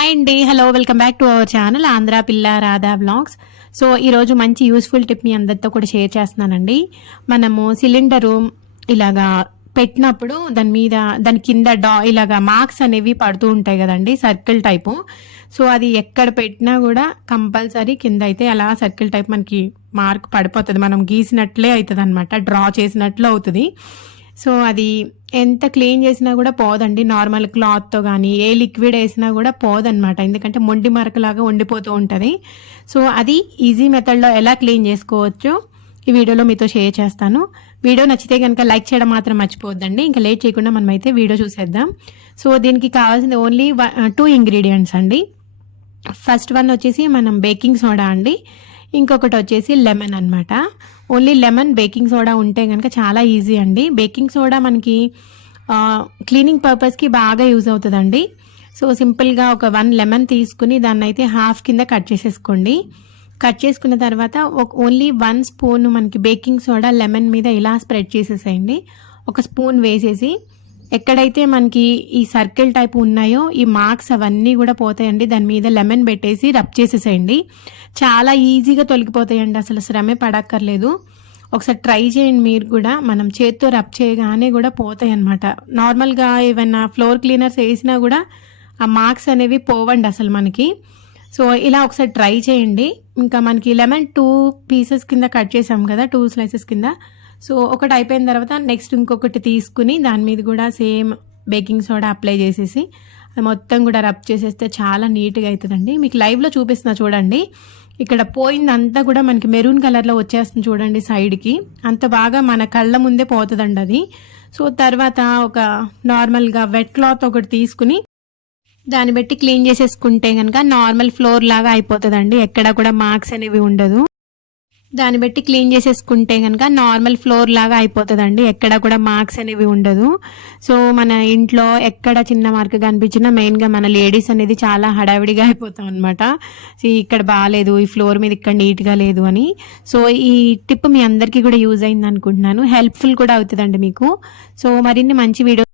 Hi అండి. Hello welcome back to our channel Andhra పిల్ల Radha blogs so ఈరోజు మంచి యూస్ఫుల్ టిప్ మీ అందరితో కూడా షేర్ చేస్తున్నానండి. మనము సిలిండరు ఇలాగా పెట్టినప్పుడు దాని మీద దాని కింద డా ఇలాగా మార్క్స్ అనేవి పడుతూ ఉంటాయి కదండి సర్కిల్ టైపు సో అది ఎక్కడ పెట్టినా కూడా కంపల్సరీ కింద అయితే అలా సర్కిల్ టైప్ మనకి మార్క్ పడిపోతుంది. మనం గీసినట్లే అవుతుంది అనమాట డ్రా చేసినట్లు అవుతుంది. సో అది ఎంత క్లీన్ చేసినా కూడా పోదండి. నార్మల్ క్లాత్తో కానీ ఏ లిక్విడ్ వేసినా కూడా పోదనమాట ఎందుకంటే మొండి మరకలాగా ఉండిపోతూ ఉంటుంది. సో అది ఈజీ మెథడ్లో ఎలా క్లీన్ చేసుకోవచ్చో ఈ వీడియోలో మీతో షేర్ చేస్తాను. వీడియో నచ్చితే కనుక లైక్ చేయడం మాత్రం మర్చిపోవద్దండి. ఇంకా లేట్ చేయకుండా మనమైతే వీడియో చూసేద్దాం. సో దీనికి కావాల్సింది ఓన్లీ టూ ఇంగ్రీడియంట్స్ అండి. ఫస్ట్ వన్ వచ్చేసి మనం బేకింగ్ సోడా అండి. ఇంకొకటి వచ్చేసి లెమన్ అనమాట ఓన్లీ లెమన్ బేకింగ్ సోడా ఉంటే కనుక చాలా ఈజీ అండి. బేకింగ్ సోడా మనకి క్లీనింగ్ పర్పస్కి బాగా యూజ్ అవుతుందండి. సో సింపుల్గా ఒక వన్ లెమన్ తీసుకుని దాన్ని అయితే హాఫ్ కింద కట్ చేసేసుకోండి. కట్ చేసుకున్న తర్వాత ఒక ఓన్లీ వన్ స్పూన్ మనకి బేకింగ్ సోడా లెమన్ మీద ఇలా స్ప్రెడ్ చేసేసేయండి. ఒక స్పూన్ వేసేసి ఎక్కడైతే మనకి ఈ సర్కిల్ టైప్ ఉన్నాయో ఈ మార్క్స్ అవన్నీ కూడా పోతాయండి. దాని మీద లెమన్ పెట్టేసి రబ్ చేసేసేయండి. చాలా ఈజీగా తొలగిపోతాయండి. అసలు శ్రమే పడక్కర్లేదు. ఒకసారి ట్రై చేయండి మీరు కూడా. మనం చేత్తో రబ్ చేయగానే కూడా పోతాయి అనమాట నార్మల్గా ఏమైనా ఫ్లోర్ క్లీనర్స్ వేసినా కూడా ఆ మార్క్స్ అనేవి పోవండి అసలు మనకి. సో ఇలా ఒకసారి ట్రై చేయండి. ఇంకా మనకి లెమన్ టూ పీసెస్ కింద కట్ చేసాం కదా టూ స్లైసెస్ కింద. సో ఒకటి అయిపోయిన తర్వాత నెక్స్ట్ ఇంకొకటి తీసుకుని దాని మీద కూడా సేమ్ బేకింగ్ సోడా అప్లై చేసేసి అది మొత్తం కూడా రబ్ చేసేస్తే చాలా నీట్గా అవుతుందండి. మీకు లైవ్లో చూపిస్తున్నా చూడండి. ఇక్కడ పోయిందంతా కూడా మనకి మెరూన్ కలర్లో వచ్చేస్తుంది చూడండి సైడ్కి. అంత బాగా మన కళ్ళ ముందే పోతుందండి అది. సో తర్వాత ఒక నార్మల్గా వెట్ క్లాత్ ఒకటి తీసుకుని దాన్ని బట్టి క్లీన్ చేసేసుకుంటే కనుక నార్మల్ ఫ్లోర్ లాగా అయిపోతుందండి. ఎక్కడ కూడా మార్క్స్ అనేవి ఉండదు. దాన్ని బట్టి క్లీన్ చేసేసుకుంటే కనుక నార్మల్ ఫ్లోర్ లాగా అయిపోతుందండి. ఎక్కడ కూడా మార్క్స్ అనేవి ఉండదు. సో మన ఇంట్లో ఎక్కడ చిన్న మార్క్ కనిపించినా మెయిన్గా మన లేడీస్ అనేది చాలా హడావిడిగా అయిపోతాం అనమాట ఇక్కడ బాగాలేదు ఈ ఫ్లోర్ మీద ఇక్కడ నీట్గా లేదు అని. సో ఈ టిప్ మీ అందరికీ కూడా యూజ్ అయింది అనుకుంటున్నాను హెల్ప్ఫుల్ కూడా అవుతుందండి మీకు. సో మరిన్ని మంచి వీడియో